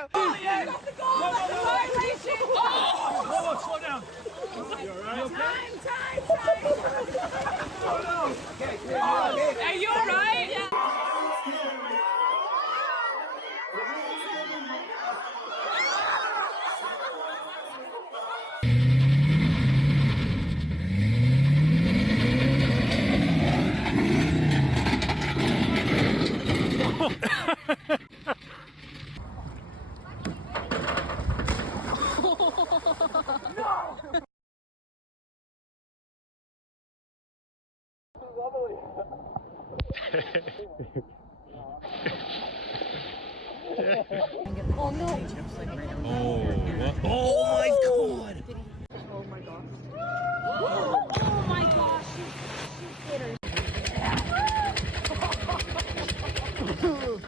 go. Oh, yeah. Got the goal. That's a violation. Whoa, slow down. You all right? Time. Are you all right? Yeah. Oh no! Oh my God! Oh my gosh! Oh my gosh! She's bitter.